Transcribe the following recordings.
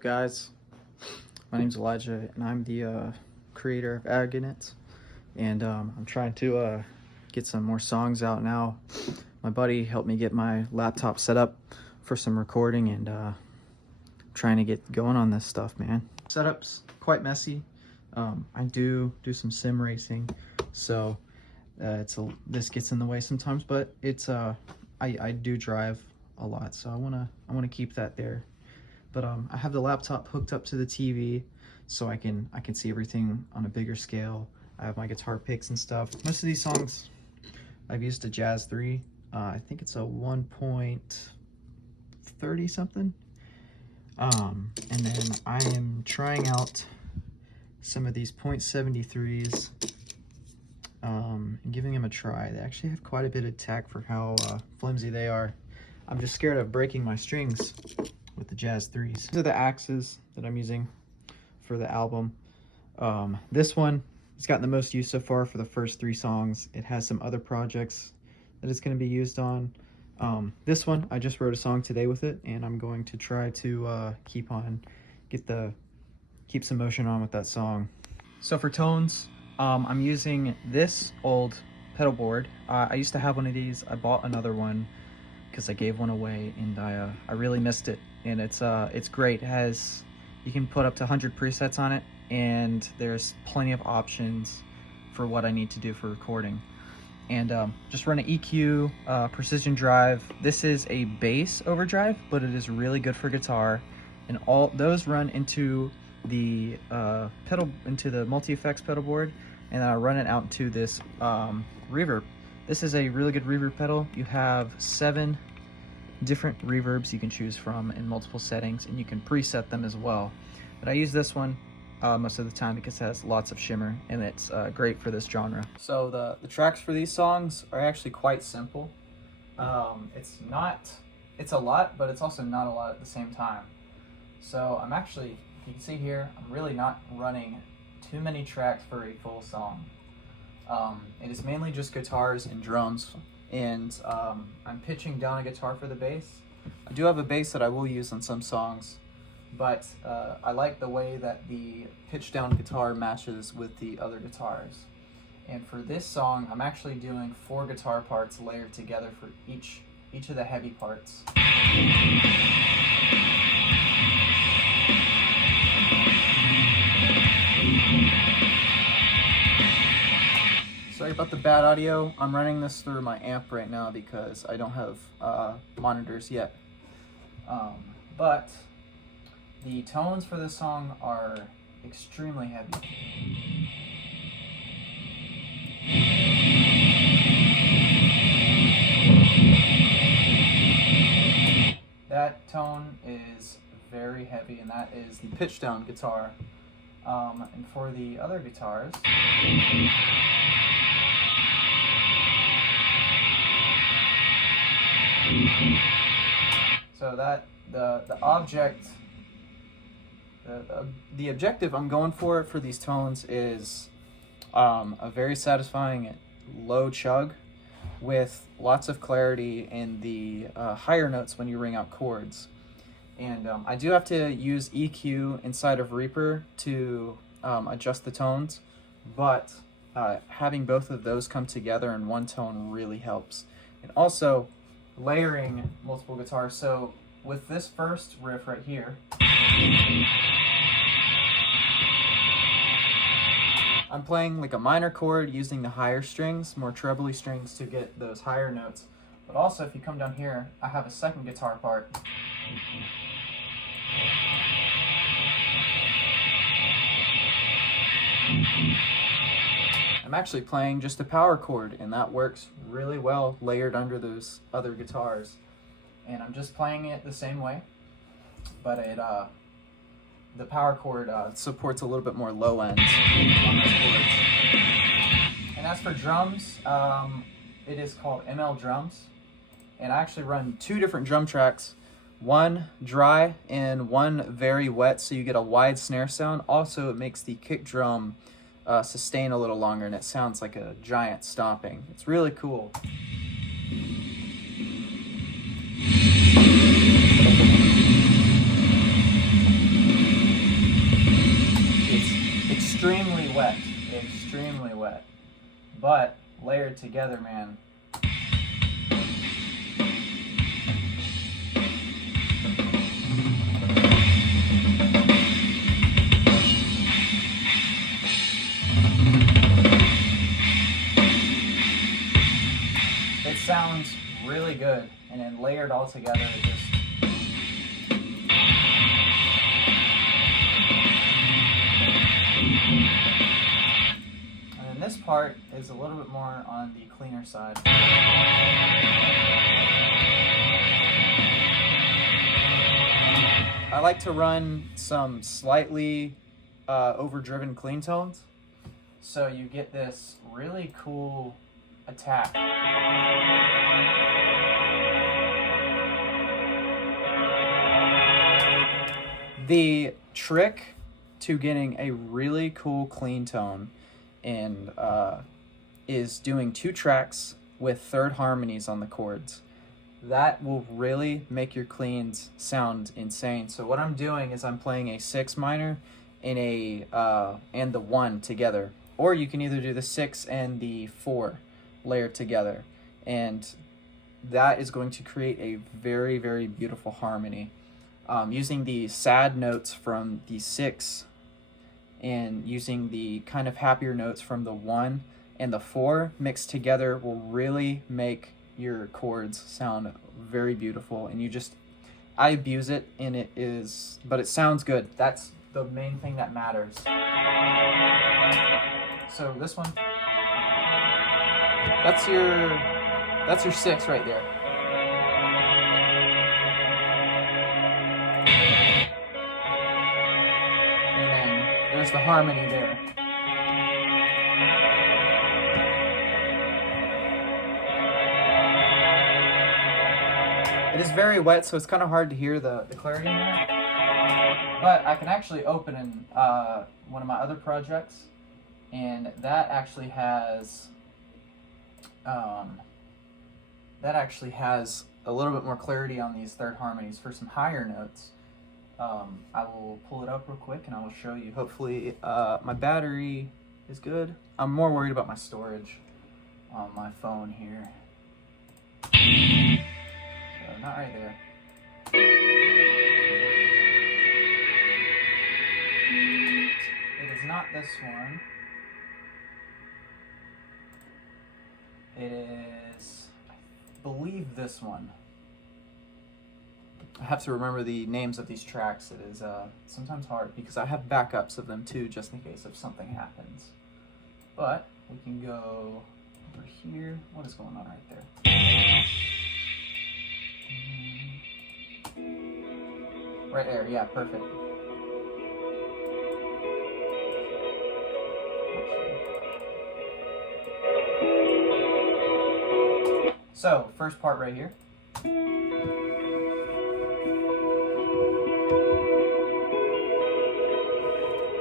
up, guys? My name's Elijah, and I'm the creator of Agonits, and I'm trying to get some more songs out now. My buddy helped me get my laptop set up for some recording, and trying to get going on this stuff, man. Setup's quite messy. I do some sim racing, so this gets in the way sometimes, but it's I do drive a lot, so I wanna keep that there. But I have the laptop hooked up to the TV, so I can see everything on a bigger scale. I have my guitar picks and stuff. Most of these songs I've used a Jazz 3. I think it's a 1.30 something. And then I am trying out some of these .73s and giving them a try. They actually have quite a bit of tack for how flimsy they are. I'm just scared of breaking my strings with the Jazz 3s. These are the axes that I'm using for the album. This one has gotten the most use so far for the first 3 songs. It has some other projects that it's going to be used on. This one, I just wrote a song today with it, and I'm going to try to keep some motion on with that song. So for tones, I'm using this old pedal board. I used to have one of these. I bought another one because I gave one away, and I really missed it. And it's great. It has, you can put up to 100 presets on it, and there's plenty of options for what I need to do for recording. And just run an EQ, precision drive. This is a bass overdrive, but it is really good for guitar. And all those run into the multi-effects pedal board, and I run it out into this reverb. This is a really good reverb pedal. You have 7 different reverbs you can choose from in multiple settings, and you can preset them as well. But I use this one most of the time because it has lots of shimmer, and it's great for this genre. So the tracks for these songs are actually quite simple. It's a lot, but it's also not a lot at the same time. So I'm actually, if you can see here, I'm really not running too many tracks for a full song. It is mainly just guitars and drums, and I'm pitching down a guitar for the bass. I do have a bass that I will use on some songs, but I like the way that the pitch down guitar matches with the other guitars. And for this song, I'm actually doing 4 guitar parts layered together for each of the heavy parts. Sorry about the bad audio. I'm running this through my amp right now because I don't have monitors yet. But the tones for this song are extremely heavy. That tone is very heavy, and that is the pitch down guitar. And for the other guitars, so that the objective I'm going for these tones is a very satisfying low chug with lots of clarity in the higher notes when you ring out chords. And I do have to use EQ inside of Reaper to adjust the tones, but having both of those come together in one tone really helps. And also layering multiple guitars. So with this first riff right here, I'm playing like a minor chord using the higher strings, more trebly strings to get those higher notes. But also if you come down here, I have a second guitar part. I'm actually playing just a power chord, and that works really well layered under those other guitars. And I'm just playing it the same way, but the power chord supports a little bit more low ends on those chords. And as for drums, it is called ML Drums, and I actually run 2 different drum tracks, one dry and one very wet, so you get a wide snare sound. Also, it makes the kick drum sustain a little longer, and it sounds like a giant stomping. It's really cool. but layered together, man. It sounds really good, and then layered all together, it just... And then this part is a little bit more on the cleaner side. I like to run some slightly overdriven clean tones, so you get this really cool attack. The trick to getting a really cool clean tone and is doing 2 tracks with third harmonies on the chords. That will really make your cleans sound insane. So what I'm doing is I'm playing a 6 minor and and the 1 together, or you can either do the 6 and the 4 layered together, and that is going to create a very, very beautiful harmony. Using the sad notes from the 6 and using the kind of happier notes from the 1 and the 4 mixed together will really make your chords sound very beautiful. And I abuse it, and but it sounds good. That's the main thing that matters. So this one, that's your 6 right there. And then there's the harmony there. It is very wet, so it's kind of hard to hear the clarity in there. But I can actually open in one of my other projects, and that actually has a little bit more clarity on these third harmonies for some higher notes. I will pull it up real quick and I will show you. Hopefully my battery is good. I'm more worried about my storage on my phone here. So not right there. It is not this one. It is, I believe, this one. I have to remember the names of these tracks. It is sometimes hard because I have backups of them too, just in case if something happens. But we can go over here. What is going on right there? Right there, yeah, perfect. So, first part right here.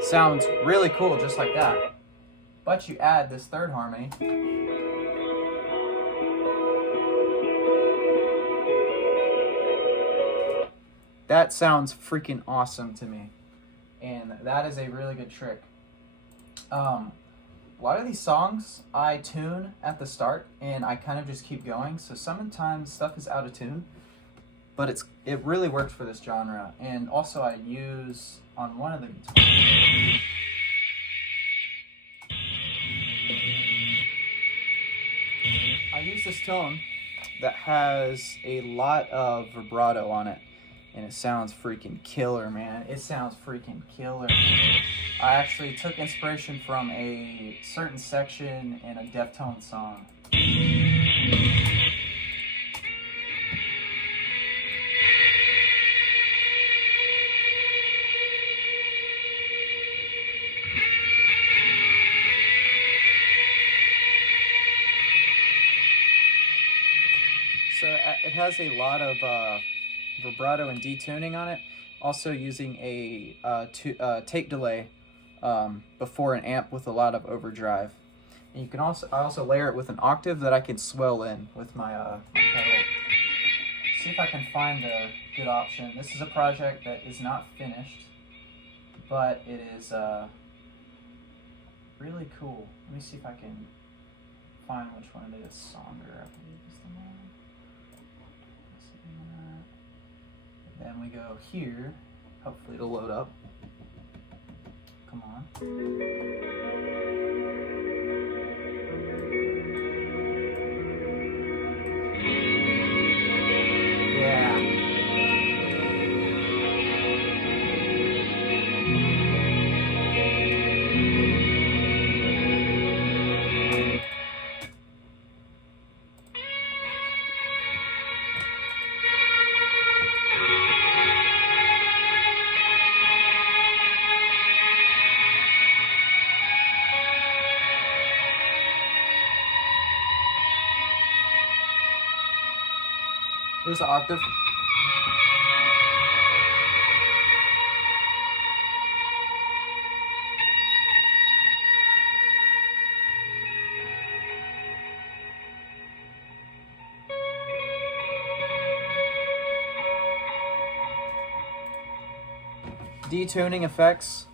Sounds really cool just like that. But you add this third harmony. That sounds freaking awesome to me. And that is a really good trick. A lot of these songs I tune at the start and I kind of just keep going. So sometimes stuff is out of tune, but it really works for this genre. And also I use on one of the guitars. I use this tone that has a lot of vibrato on it, and it sounds freaking killer, man. It sounds freaking killer. I actually took inspiration from a certain section in a Deftones song. So it has a lot of vibrato and detuning on it. Also using a tape delay before an amp with a lot of overdrive. And you can I also layer it with an octave that I can swell in with my pedal. See if I can find a good option. This is a project that is not finished, but it is really cool. Let me see if I can find which one it is. Sonder, I believe, is the one. And then we go here. Hopefully it'll load up. Come on. Yeah. There's an octave. Detuning effects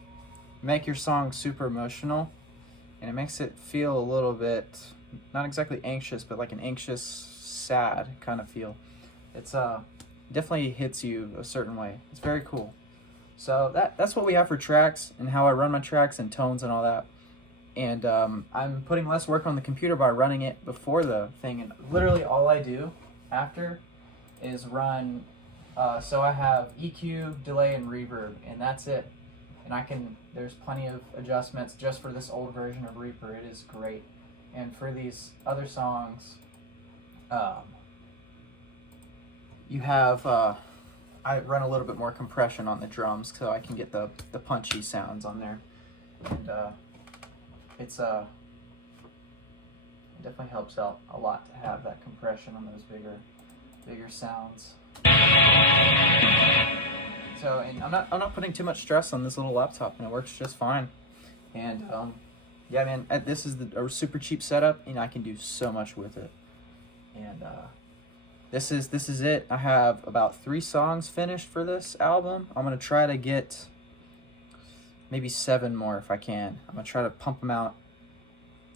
make your song super emotional, and it makes it feel a little bit, not exactly anxious, but like an anxious, sad kind of feel. It's definitely hits you a certain way. It's very cool. So that's what we have for tracks and how I run my tracks and tones and all that. And I'm putting less work on the computer by running it before the thing, and literally all I do after is run. So I have EQ, delay, and reverb, and that's it. And there's plenty of adjustments just for this old version of Reaper. It is great. And for these other songs, you have, I run a little bit more compression on the drums so I can get the punchy sounds on there. And it definitely helps out a lot to have that compression on those bigger sounds. So, and I'm not putting too much stress on this little laptop, and it works just fine. And yeah, man, this is a super cheap setup, and I can do so much with it. And this is it. I have about 3 songs finished for this album. I'm gonna try to get maybe 7 more if I can. I'm gonna try to pump them out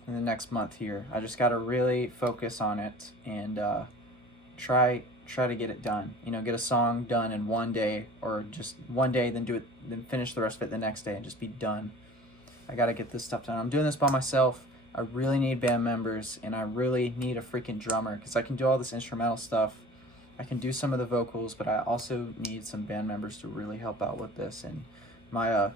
in the next month here. I just gotta really focus on it and try to get it done. You know, get a song done in one day, or just one day, then finish the rest of it the next day and just be done. I gotta get this stuff done. I'm doing this by myself. I really need band members, and I really need a freaking drummer, because I can do all this instrumental stuff. I can do some of the vocals, but I also need some band members to really help out with this. And my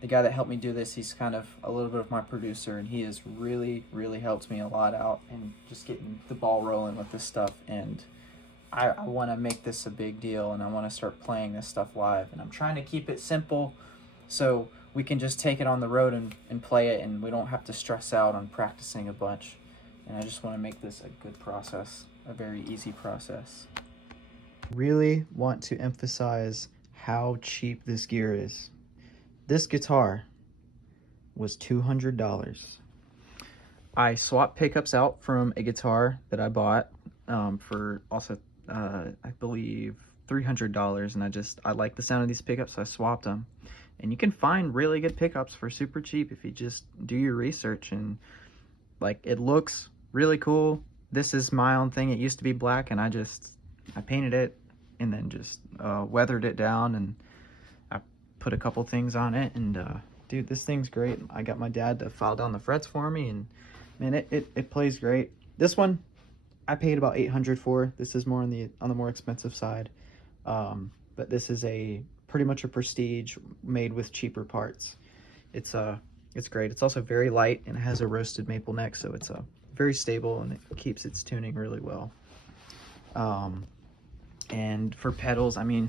the guy that helped me do this, he's kind of a little bit of my producer, and he has really helped me a lot out and just getting the ball rolling with this stuff. And I want to make this a big deal, and I want to start playing this stuff live. And I'm trying to keep it simple so we can just take it on the road and play it, and we don't have to stress out on practicing a bunch. And I just want to make this a good process, a very easy process. Really want to emphasize how cheap this gear is. This guitar was $200. I swapped pickups out from a guitar that I bought for also I believe $300, and I like the sound of these pickups, so I swapped them. And you can find really good pickups for super cheap if you just do your research. And like, it looks really cool. This is my own thing. It used to be black, and I painted it and then just weathered it down, and I put a couple things on it. And dude, this thing's great. I got my dad to file down the frets for me, and man, it plays great. This one I paid about $800 for. This is more on the more expensive side, but this is pretty much a Prestige made with cheaper parts. It's great. It's also very light, and it has a roasted maple neck, so it's very stable, and it keeps its tuning really well. And for pedals, I mean,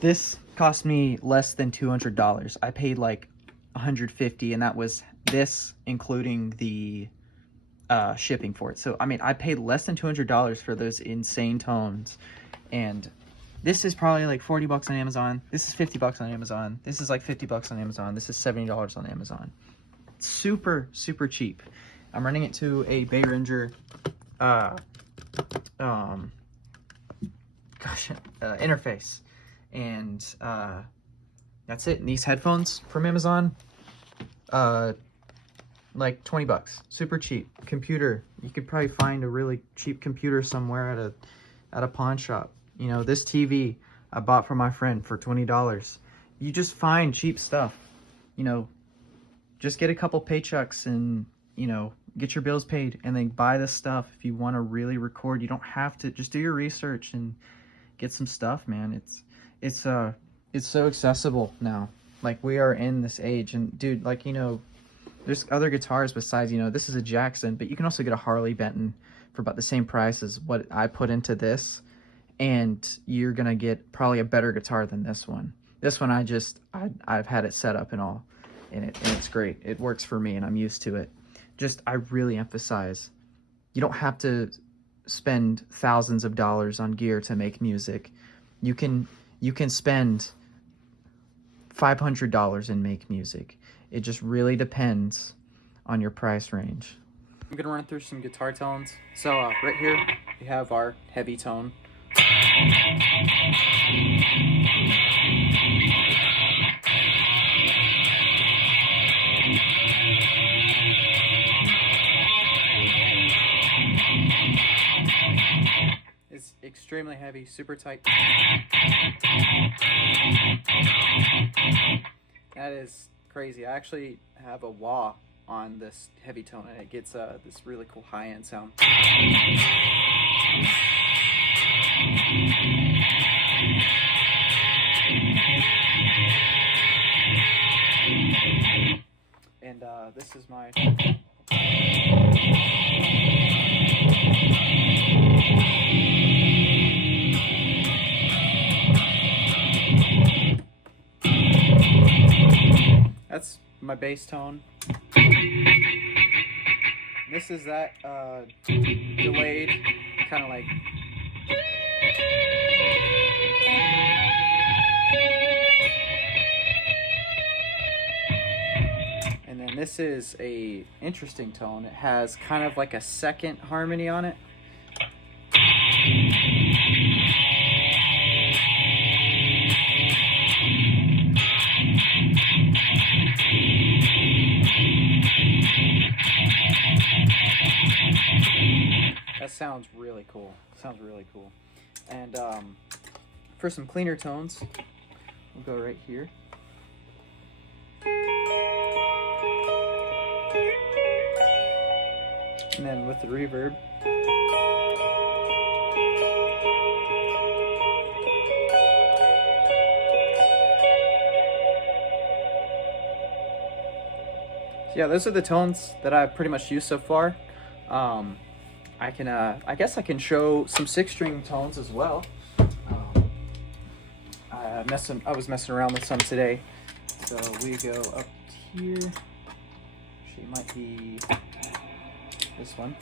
this cost me less than $200. I paid like $150, and that was this including the shipping for it. So I mean, I paid less than $200 for those insane tones. And this is probably like 40 bucks on Amazon. This is 50 bucks on Amazon. This is like 50 bucks on Amazon. This is $70 on Amazon. Super cheap. I'm running it to a Behringer interface, and that's it. And these headphones from Amazon, like 20 bucks, super cheap. Computer, you could probably find a really cheap computer somewhere at a pawn shop. You know, this TV I bought from my friend for $20. You just find cheap stuff. You know, just get a couple paychecks and, you know, get your bills paid and then buy this stuff. If you want to really record, you don't have to, just do your research and get some stuff, man. It's so accessible now. Like, we are in this age, and dude, like, you know, there's other guitars besides, you know, this is a Jackson, but you can also get a Harley Benton for about the same price as what I put into this, and you're gonna get probably a better guitar than this one. This one I've had it set up and all, and it's great. It works for me and I'm used to it. Just, I really emphasize, you don't have to spend thousands of dollars on gear to make music. You can spend $500 and make music. It just really depends on your price range. I'm gonna run through some guitar tones. So right here we have our heavy tone. It's extremely heavy, super tight. That is crazy. I actually have a wah on this heavy tone, and it gets this really cool high-end sound. And this is my... That's my bass tone. This is that delayed, kind of like... And then this is a interesting tone. It has kind of like a second harmony on it. That sounds really cool. Sounds really cool. And for some cleaner tones, we'll go right here. And then with the reverb, so yeah, those are the tones that I've pretty much used so far. I guess I can show some 6-string tones as well. I was messing around with some today. So we go up here. She might be this one.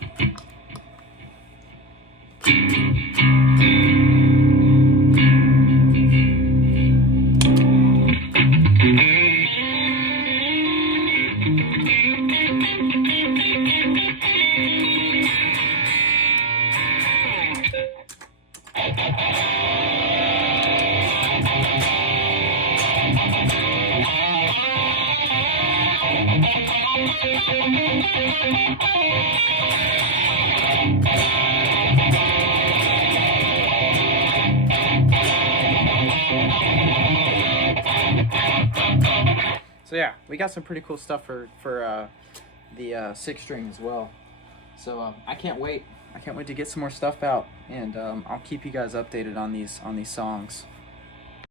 So yeah, we got some pretty cool stuff for the 6-string as well. So I can't wait. I can't wait to get some more stuff out, and I'll keep you guys updated on these songs.